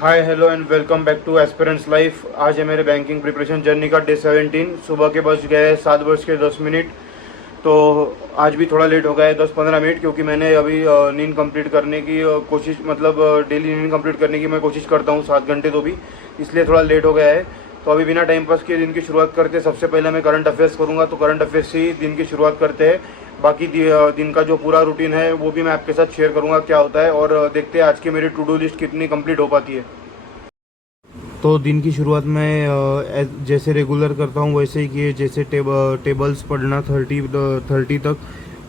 Hi hello and welcome back two aspirants life. आज है मेरे बैंकिंग प्रिपरेशन जर्नी का डे 17। सुबह के बज गए 7:10। तो आज भी थोड़ा लेट हो गया है 10-15 मिनट, क्योंकि मैंने अभी नींद कंप्लीट करने की कोशिश, मतलब डेली नींद कंप्लीट करने की मैं कोशिश करता हूँ 7 घंटे, तो भी इसलिए थोड़ा लेट हो गया है। तो अभी बिना टाइम पास किए दिन की शुरुआत करते हैं। सबसे पहले मैं करंट अफेयर्स करूँगा, तो करंट अफेयर्स से ही दिन की शुरुआत करते हैं। बाकी दिन का जो पूरा रूटीन है वो भी मैं आपके साथ शेयर करूँगा क्या होता है, और देखते हैं आज की मेरी टू डू लिस्ट कितनी कंप्लीट हो पाती है। तो दिन की शुरुआत मैं जैसे रेगुलर करता हूँ वैसे ही किए, जैसे टेबल्स पढ़ना 30 तक।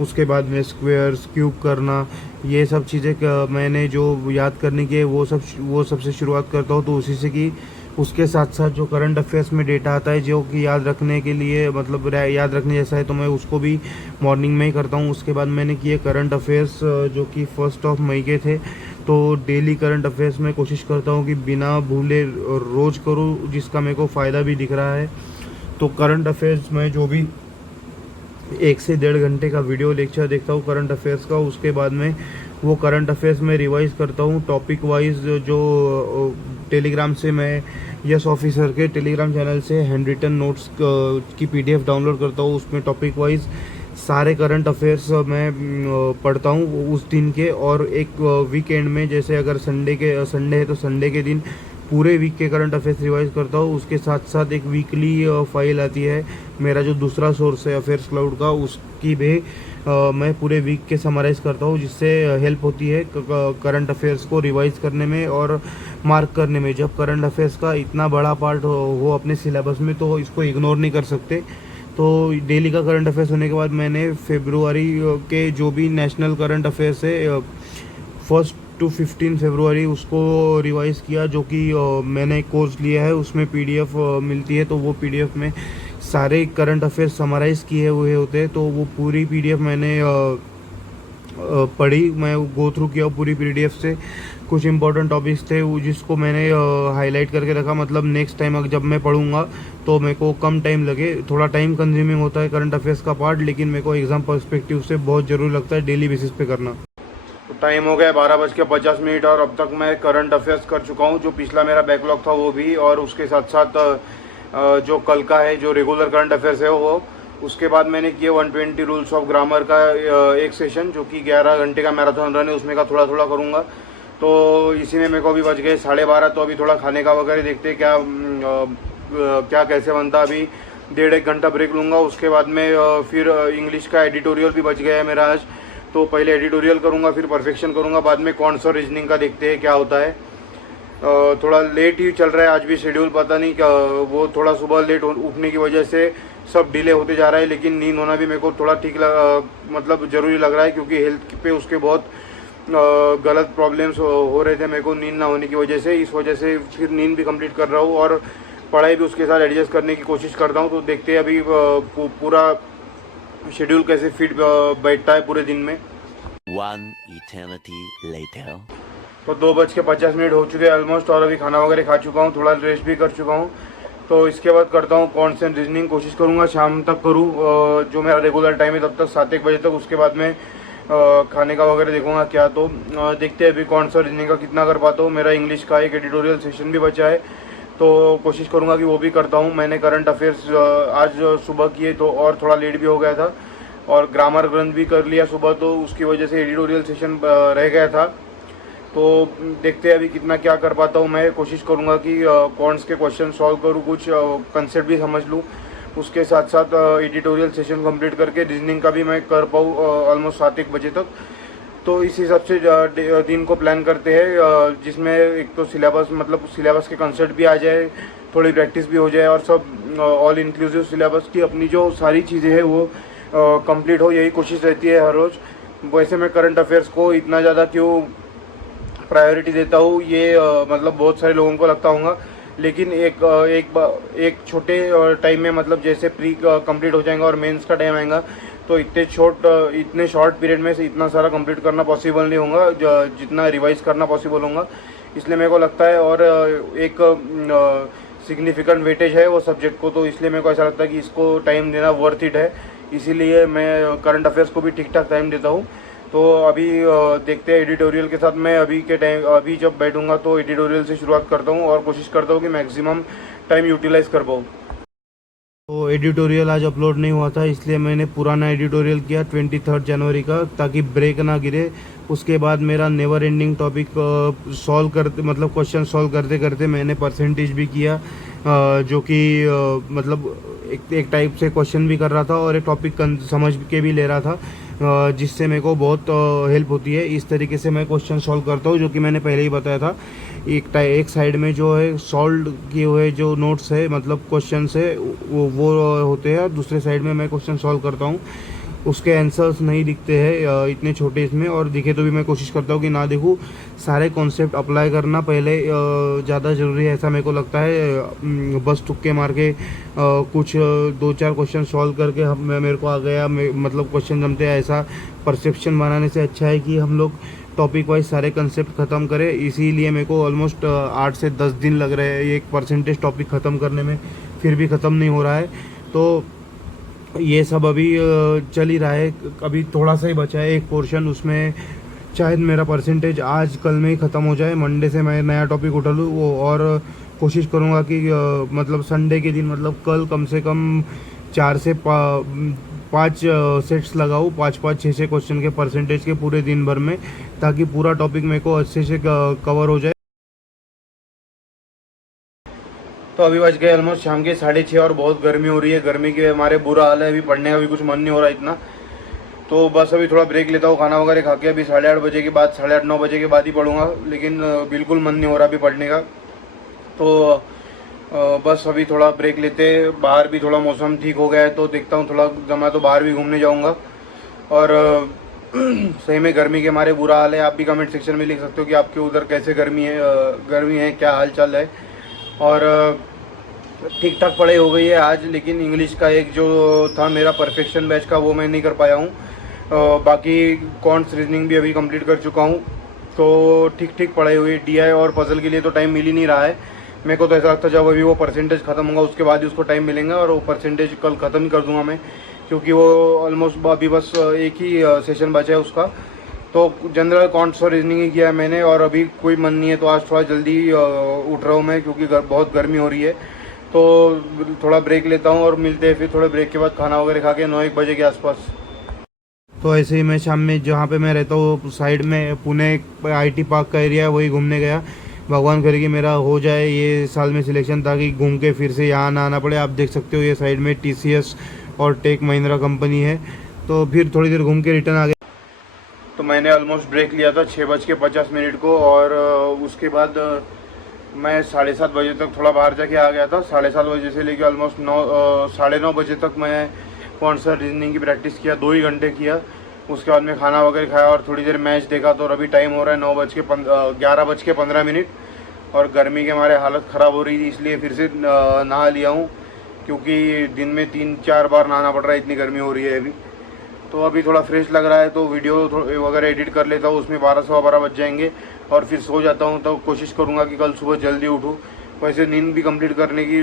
उसके बाद में स्क्वायर्स क्यूब करना, ये सब चीज़ें मैंने जो याद करने की है वो सबसे शुरुआत करता हूँ, तो उसी से की। उसके साथ साथ जो करंट अफेयर्स में डेटा आता है जो कि याद रखने के लिए, मतलब याद रखने जैसा है, तो मैं उसको भी मॉर्निंग में ही करता हूँ। उसके बाद मैंने किए करंट अफेयर्स जो कि 1 मई के थे। तो डेली करंट अफेयर्स में कोशिश करता हूँ कि बिना भूले रोज़ करूँ, जिसका मेरे को फ़ायदा भी दिख रहा है। तो करंट अफेयर्स में जो भी 1 से 1.5 घंटे का वीडियो लेक्चर देखता हूँ करंट अफेयर्स का। उसके बाद में वो करंट अफेयर्स में रिवाइज़ करता हूँ टॉपिक वाइज। जो टेलीग्राम से मैं यस ऑफिसर के टेलीग्राम चैनल से हैंड रिटन नोट्स की पीडीएफ डाउनलोड करता हूँ। उसमें टॉपिक वाइज सारे करंट अफेयर्स मैं पढ़ता हूँ उस दिन के। और एक वीकेंड में, जैसे अगर संडे है तो संडे के दिन पूरे वीक के करंट अफेयर्स रिवाइज करता हूँ। उसके साथ साथ एक वीकली फाइल आती है, मेरा जो दूसरा सोर्स है अफेयर्स क्लाउड का, उसकी भी मैं पूरे वीक के समराइज़ करता हूँ, जिससे हेल्प होती है करंट अफेयर्स को रिवाइज करने में और मार्क करने में। जब करंट अफेयर्स का इतना बड़ा पार्ट हो अपने सिलेबस में, तो इसको इग्नोर नहीं कर सकते। तो डेली का करंट अफेयर्स होने के बाद मैंने फेब्रुआरी के जो भी नेशनल करंट अफेयर्स है 1 to 15 फरवरी उसको रिवाइज़ किया, जो कि मैंने कोर्स लिया है उसमें पीडीएफ मिलती है। तो वो पीडीएफ में सारे करंट अफेयर्स समराइज़ किए हुए होते हैं। तो वो पूरी पीडीएफ मैंने पढ़ी, मैं गो थ्रू किया पूरी पीडीएफ से। कुछ इंपॉर्टेंट टॉपिक्स थे जिसको मैंने हाईलाइट करके रखा, मतलब नेक्स्ट टाइम अगर जब मैं पढ़ूंगा तो मेरे को कम टाइम लगे। थोड़ा टाइम कंज्यूमिंग होता है करंट अफेयर्स का पार्ट, लेकिन मेरे को एग्ज़ाम पर्सपेक्टिव से बहुत ज़रूरी लगता है डेली बेसिस पे करना। तो टाइम हो गया 12:50 और अब तक मैं करंट अफेयर्स कर चुका हूँ। जो पिछला मेरा बैकलॉग था वो भी, और उसके साथ साथ जो कल का है जो रेगुलर करंट अफेयर्स है वो। उसके बाद मैंने किया 120 रूल्स ऑफ ग्रामर का एक सेशन, जो कि 11 घंटे का मैराथन रन है, उसमें का थोड़ा थोड़ा करूँगा। तो इसी में मेरे को अभी बज गए 12:30। तो अभी थोड़ा खाने का वगैरह देखते हैं क्या कैसे बनता। अभी 1.5 घंटा ब्रेक लूँगा। उसके बाद में फिर इंग्लिश का एडिटोरियल भी बच गया है मेरा आज। तो पहले एडिटोरियल करूँगा, फिर परफेक्शन करूँगा, बाद में कॉन्ट्स और रीजनिंग का देखते हैं क्या होता है। थोड़ा लेट ही चल रहा है आज भी शेड्यूल, पता नहीं क्या, वो थोड़ा सुबह लेट उठने की वजह से सब डिले होते जा रहा है। लेकिन नींद होना भी मेरे को थोड़ा ठीक मतलब ज़रूरी लग रहा है, क्योंकि हेल्थ पे उसके बहुत गलत प्रॉब्लम्स हो रहे थे मेरे को नींद ना होने की वजह से। इस वजह से फिर नींद भी कंप्लीट कर रहा हूँ और पढ़ाई भी उसके साथ एडजस्ट करने की कोशिश करता हूँ। तो देखते हैं अभी पूरा शेड्यूल कैसे फिट बैठता है पूरे दिन में। 1 eternity later. तो 2:50 हो चुके हैं ऑलमोस्ट, और अभी खाना वगैरह खा चुका हूँ, थोड़ा रेस्ट भी कर चुका हूँ। तो इसके बाद करता हूँ कॉन्ट्स एंड रीजनिंग, कोशिश करूँगा शाम तक करूँ, जो मेरा रेगुलर टाइम है तब तक 7-1 बजे तक। उसके बाद में खाने का वगैरह देखूँगा क्या। तो देखते हैं अभी कॉन्ट्स और रीजनिंग का कितना कर पाता हूँ। मेरा इंग्लिश का एक एडिटोरियल सेशन भी बचा है, तो कोशिश करूँगा कि वो भी करता हूँ। मैंने करंट अफेयर्स आज सुबह किए, तो और थोड़ा लेट भी हो गया था, और ग्रामर ग्रंथ भी कर लिया सुबह, तो उसकी वजह से एडिटोरियल सेशन रह गया था। तो देखते हैं अभी कितना क्या कर पाता हूँ। मैं कोशिश करूँगा कि कॉन्ट्स के क्वेश्चन सॉल्व करूँ, कुछ कंसेप्ट भी समझ लूँ। उसके साथ साथ एडिटोरियल सेशन कंप्लीट करके रीजनिंग का भी मैं कर पाऊँ ऑलमोस्ट 7-1 बजे तक। तो इस हिसाब से दिन को प्लान करते हैं, जिसमें एक तो सिलेबस, मतलब सिलेबस के कंसेप्ट भी आ जाए, थोड़ी प्रैक्टिस भी हो जाए, और सब ऑल इंक्लूसिव सिलेबस की अपनी जो सारी चीज़ें हैं वो कंप्लीट हो, यही कोशिश रहती है हर रोज़। वैसे मैं करंट अफेयर्स को इतना ज़्यादा क्यों प्रायोरिटी देता हूँ, ये मतलब बहुत सारे लोगों को लगता होगा, लेकिन एक छोटे टाइम में, मतलब जैसे प्री कंप्लीट हो जाएगा और मेंस का टाइम आएगा, तो इतने शॉर्ट पीरियड में से इतना सारा कंप्लीट करना पॉसिबल नहीं होगा जितना रिवाइज करना पॉसिबल होगा। इसलिए मेरे को लगता है, और एक सिग्निफिकेंट वेटेज है वो सब्जेक्ट को, तो इसलिए मेरे को ऐसा लगता है कि इसको टाइम देना वर्थ इट है। इसीलिए मैं करंट अफेयर्स को भी ठीक ठाक टाइम देता हूँ। तो अभी देखते हैं एडिटोरियल के साथ। मैं अभी जब बैठूंगा तो एडिटोरियल से शुरुआत करता हूँ और कोशिश करता हूँ कि मैक्सिमम टाइम यूटिलाइज़ कर पाऊँ। तो एडिटोरियल आज अपलोड नहीं हुआ था, इसलिए मैंने पुराना एडिटोरियल किया 23 जनवरी का, ताकि ब्रेक ना गिरे। उसके बाद मेरा नेवर एंडिंग टॉपिक सॉल्व करते मतलब क्वेश्चन सॉल्व करते करते मैंने परसेंटेज भी किया, जो कि मतलब एक टाइप से क्वेश्चन भी कर रहा था और एक टॉपिक समझ के भी ले रहा था, जिससे मेरे को बहुत हेल्प होती है। इस तरीके से मैं क्वेश्चन सॉल्व करता हूँ, जो कि मैंने पहले ही बताया था। एक साइड में जो है सॉल्व किए हुए जो नोट्स है मतलब क्वेश्चन है वो होते हैं, दूसरे साइड में मैं क्वेश्चन सॉल्व करता हूँ। उसके आंसर्स नहीं दिखते हैं इतने छोटे इसमें, और दिखे तो भी मैं कोशिश करता हूँ कि ना देखूँ। सारे कॉन्सेप्ट अप्लाई करना पहले ज़्यादा ज़रूरी है, ऐसा मेरे को लगता है। बस तुक्के मार के कुछ 2-4 क्वेश्चन सॉल्व करके मेरे को आ गया, मतलब क्वेश्चन जमते हैं, ऐसा परसेप्शन बनाने से अच्छा है कि हम लोग टॉपिक वाइज सारे कंसेप्ट ख़त्म करें। इसीलिए मेरे को ऑलमोस्ट 8 से 10 दिन लग रहे हैं एक परसेंटेज टॉपिक ख़त्म करने में, फिर भी ख़त्म नहीं हो रहा है। तो ये सब अभी चल ही रहा है। अभी थोड़ा सा ही बचा है एक पोर्शन, उसमें शायद मेरा परसेंटेज आज कल में ही ख़त्म हो जाए। मंडे से मैं नया टॉपिक उठा लूँ वो, और कोशिश करूँगा कि मतलब संडे के दिन मतलब कल कम से कम 4 से 5 सेट्स लगाऊँ, 5-5 6-6 क्वेश्चन के परसेंटेज के पूरे दिन भर में, ताकि पूरा टॉपिक मेरे को अच्छे से कवर हो जाए। तो अभी बज गए ऑलमोस्ट शाम के 6:30 और बहुत गर्मी हो रही है। गर्मी के हमारे बुरा हाल है, अभी पढ़ने का भी कुछ मन नहीं हो रहा इतना। तो बस अभी थोड़ा ब्रेक लेता हूँ खाना वगैरह खा के। अभी 8:30 बजे के बाद 8:30-9 बजे के बाद ही पढ़ूंगा, लेकिन बिल्कुल मन नहीं हो रहा अभी पढ़ने का। तो बस अभी थोड़ा ब्रेक लेते। बाहर भी थोड़ा मौसम ठीक हो गया है, तो देखता हूँ थोड़ा जमा तो बाहर भी घूमने जाऊँगा। और सही में गर्मी के मारे बुरा हाल है। आप भी कमेंट सेक्शन में लिख सकते हो कि आपके उधर कैसे गर्मी है, क्या हाल चाल है। और ठीक ठाक पढ़ाई हो गई है आज, लेकिन इंग्लिश का एक जो था मेरा परफेक्शन बैच का वो मैं नहीं कर पाया हूँ। बाकी कॉन्ट्स रीजनिंग भी अभी कंप्लीट कर चुका हूँ, तो ठीक ठीक पढ़ाई हुई। डीआई और पजल के लिए तो टाइम मिल ही नहीं रहा है मेरे को। तो ऐसा लगता है जब अभी वो परसेंटेज ख़त्म होगा उसके बाद ही उसको टाइम मिलेंगे, और वो परसेंटेज कल ख़त्म ही कर दूंगा मैं, क्योंकि वो ऑलमोस्ट अभी बस एक ही सेशन बचा है उसका। तो जनरल कॉन्ट्स और रीजनिंग ही किया है मैंने, और अभी कोई मन नहीं है, तो आज थोड़ा जल्दी उठ रहा हूँ मैं, क्योंकि बहुत गर्मी हो रही है। तो थोड़ा ब्रेक लेता हूँ और मिलते हैं फिर थोड़े ब्रेक के बाद खाना वगैरह खा के 9-1 बजे के आसपास। तो ऐसे ही मैं शाम में जहाँ पे मैं रहता हूँ साइड में पुणे आईटी पार्क का एरिया है, वही घूमने गया। भगवान करे कि मेरा हो जाए ये साल में सिलेक्शन, ताकि घूम के फिर से यहाँ ना आना पड़े। आप देख सकते हो ये साइड में TCS और टेक महिंद्रा कंपनी है। तो फिर थोड़ी देर घूम के रिटर्न आ गया। तो मैंने ऑलमोस्ट ब्रेक लिया था 6:50 को, और उसके बाद मैं 7:30 बजे तक थोड़ा बाहर जाके आ गया था। 7:30 बजे से लेकर ऑलमोस्ट 9-9:30 बजे तक मैं कौन सा रीजनिंग की प्रैक्टिस किया, 2 ही घंटे किया। उसके बाद मैं खाना वगैरह खाया और थोड़ी देर मैच देखा। तो अभी टाइम हो रहा है 11:15, और गर्मी के हमारे हालत ख़राब हो रही थी, इसलिए फिर से नहा लिया हूँ, क्योंकि दिन में 3-4 बार नहाना पड़ रहा है, इतनी गर्मी हो रही है अभी। तो अभी थोड़ा फ्रेश लग रहा है, तो वीडियो वगैरह एडिट कर लेता हूँ, उसमें 12-12 बज जाएंगे, और फिर सो जाता हूँ। तो कोशिश करूँगा कि कल सुबह जल्दी उठूँ। वैसे नींद भी कंप्लीट करने की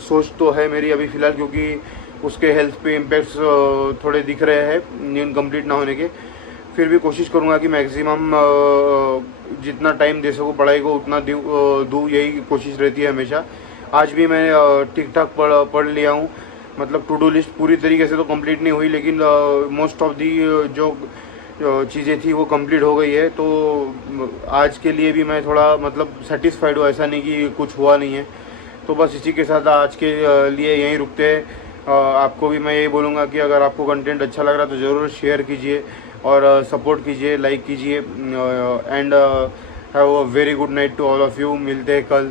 सोच तो है मेरी अभी फ़िलहाल, क्योंकि उसके हेल्थ पे इम्पैक्ट्स थोड़े दिख रहे हैं नींद कंप्लीट ना होने के। फिर भी कोशिश करूँगा कि मैक्सिमम जितना टाइम दे सकूँ पढ़ाई को उतना दूँ, यही कोशिश रहती है हमेशा। आज भी मैं ठीक ठाक पढ़ लिया हूँ, मतलब टू डू लिस्ट पूरी तरीके से तो कंप्लीट नहीं हुई, लेकिन मोस्ट ऑफ दी जो चीज़ें थी वो कंप्लीट हो गई है। तो आज के लिए भी मैं थोड़ा मतलब सेटिस्फाइड हूँ, ऐसा नहीं कि कुछ हुआ नहीं है। तो बस इसी के साथ आज के लिए यहीं रुकते हैं। आपको भी मैं यही बोलूँगा कि अगर आपको कंटेंट अच्छा लग रहा है तो ज़रूर शेयर कीजिए और सपोर्ट कीजिए, लाइक कीजिए। And have a very good night to all of you. मिलते हैं कल।